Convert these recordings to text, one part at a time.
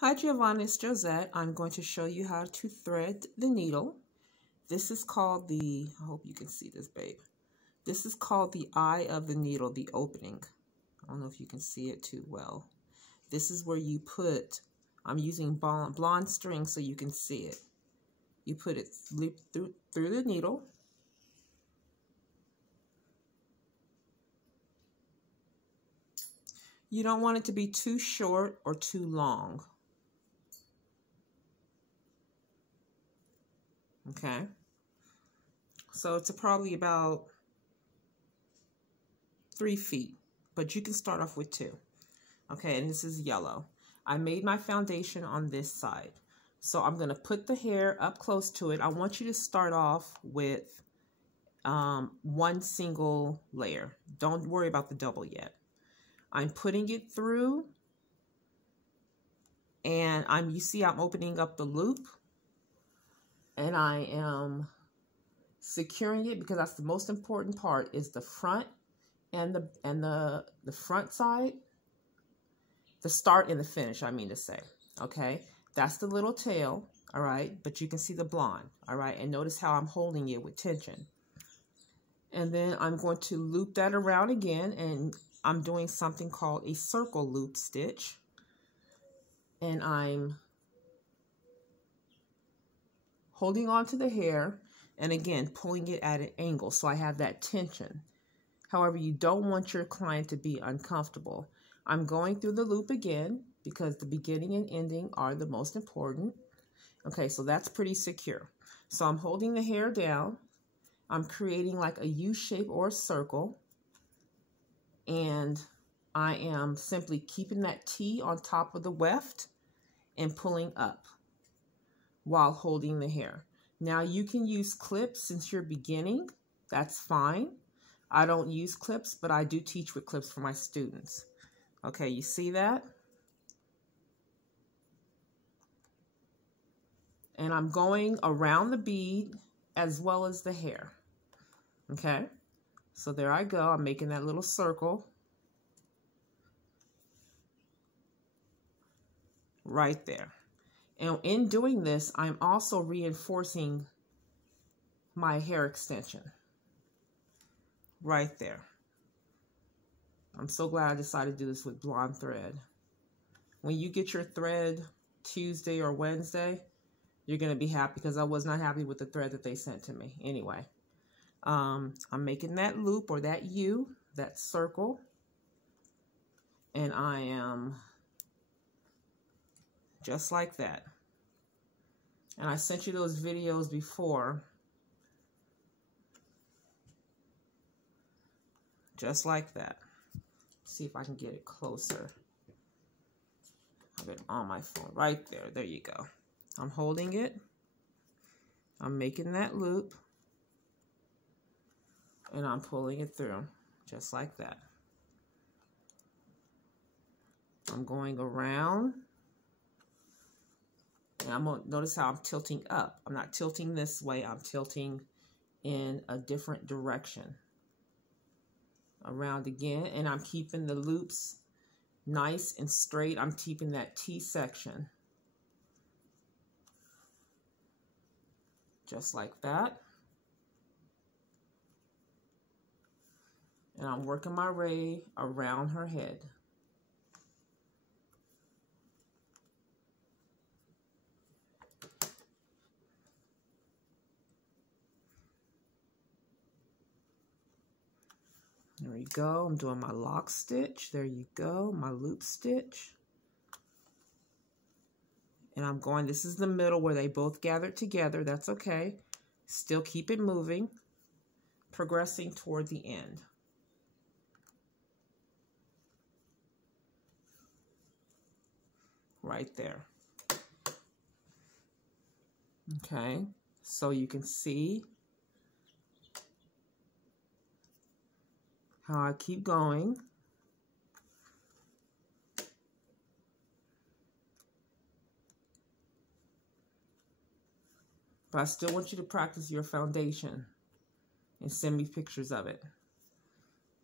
Hi Giovanna, it's Josette. I'm going to show you how to thread the needle. This is called I hope you can see this, babe. This is called the eye of the needle, the opening. I don't know if you can see it too well. This is where you put, I'm using blonde string so you can see it. You put it loop through the needle. You don't want it to be too short or too long. Okay, so it's probably about 3 feet, but you can start off with 2. Okay, and this is yellow. I made my foundation on this side. So I'm gonna put the hair up close to it. I want you to start off with 1 single layer. Don't worry about the double yet. I'm putting it through, and you see I'm opening up the loop, and I am securing it because that's the most important part, is the front and the front side, the start and the finish, I mean to say. Okay, that's the little tail, all right, but you can see the blonde, all right, and notice how I'm holding it with tension. And then I'm going to loop that around again, and I'm doing something called a circle loop stitch, and I'm holding on to the hair and again pulling it at an angle so I have that tension. However, you don't want your client to be uncomfortable. I'm going through the loop again because the beginning and ending are the most important. Okay, so that's pretty secure. So I'm holding the hair down. I'm creating like a U shape or a circle. And I am simply keeping that T on top of the weft and pulling up while holding the hair. Now you can use clips since you're beginning. That's fine. I don't use clips, but I do teach with clips for my students. Okay, you see that? And I'm going around the bead as well as the hair. Okay, so there I go. I'm making that little circle right there. And in doing this, I'm also reinforcing my hair extension right there. I'm so glad I decided to do this with blonde thread. When you get your thread Tuesday or Wednesday, you're going to be happy, because I was not happy with the thread that they sent to me. Anyway, I'm making that loop or that U, that circle, and I am just like that. And I sent you those videos before, just like that. See if I can get it closer. I have it on my phone right there. There you go. I'm holding it. I'm making that loop. And I'm pulling it through just like that. I'm going around. And I'm going to notice how I'm tilting up. I'm not tilting this way. I'm tilting in a different direction. Around again, and I'm keeping the loops nice and straight. I'm keeping that T section just like that, and I'm working my way around her head. There you go. I'm doing my lock stitch. There you go. My loop stitch. And I'm going, this is the middle where they both gathered together. That's okay. Still keep it moving, progressing toward the end. Right there. Okay. So you can see how I keep going. But I still want you to practice your foundation and send me pictures of it.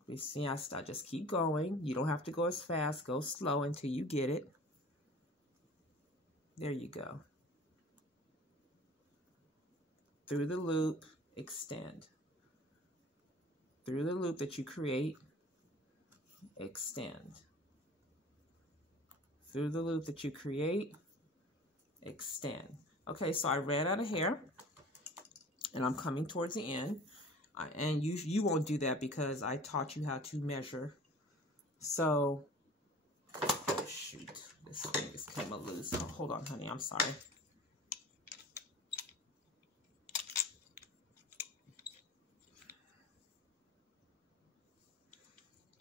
You see, I just keep going. You don't have to go as fast. Go slow until you get it. There you go. Through the loop, extend. Through the loop that you create, extend. Through the loop that you create, extend. Okay, so I ran out of hair, and I'm coming towards the end. And you won't do that because I taught you how to measure. So, oh shoot, this thing just came loose. Oh, hold on, honey, I'm sorry.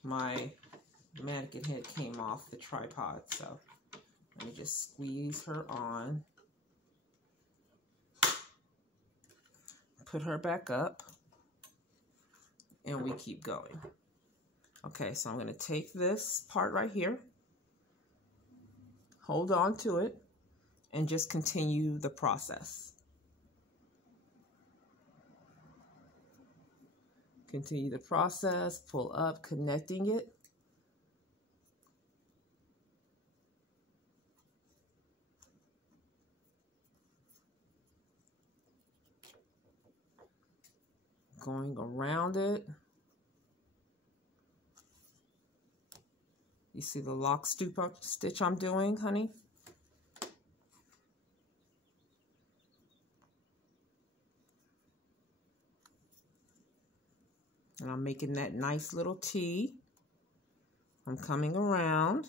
My mannequin head came off the tripod, so let me just squeeze her on. Put her back up, and we keep going. Okay, so I'm going to take this part right here, hold on to it, and just continue the process. Continue the process, pull up, connecting it. Going around it. You see the lock stitch I'm doing, honey? And I'm making that nice little T. I'm coming around.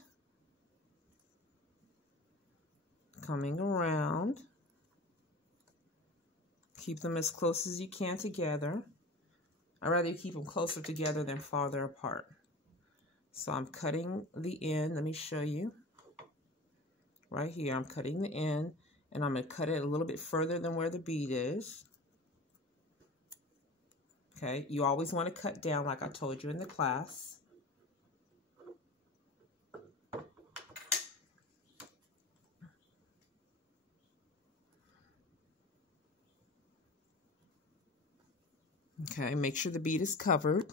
Coming around. Keep them as close as you can together. I'd rather you keep them closer together than farther apart. So I'm cutting the end. Let me show you. Right here, I'm cutting the end, and I'm going to cut it a little bit further than where the bead is. Okay, you always want to cut down like I told you in the class. Okay, make sure the bead is covered.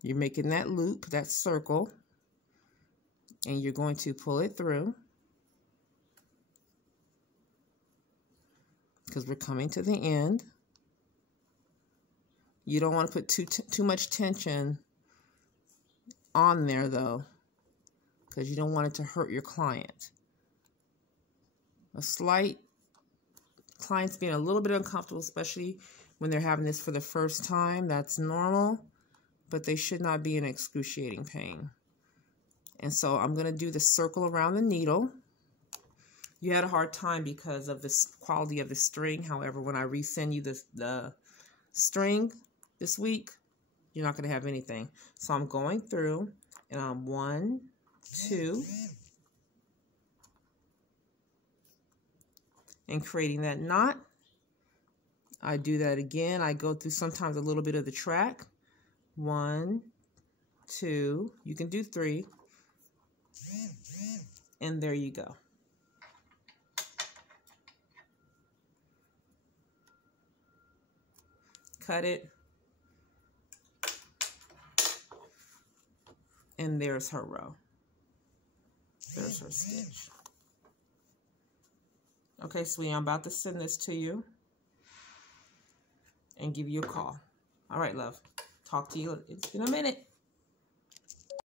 You're making that loop, that circle, and you're going to pull it through because we're coming to the end. You don't want to put too much tension on there though, because you don't want it to hurt your client. A slight, client's being a little bit uncomfortable, especially when they're having this for the first time. That's normal, but they should not be in excruciating pain. And so I'm going to do the circle around the needle. You had a hard time because of the quality of the string. However, when I resend you the string this week, you're not going to have anything. So I'm going through, and I'm 1, 2, and creating that knot. I do that again. I go through sometimes a little bit of the track. 1, 2, you can do 3, and there you go. Cut it, and there's her row. There's her stitch. Okay, sweetie, I'm about to send this to you and give you a call. All right, love. Talk to you in a minute.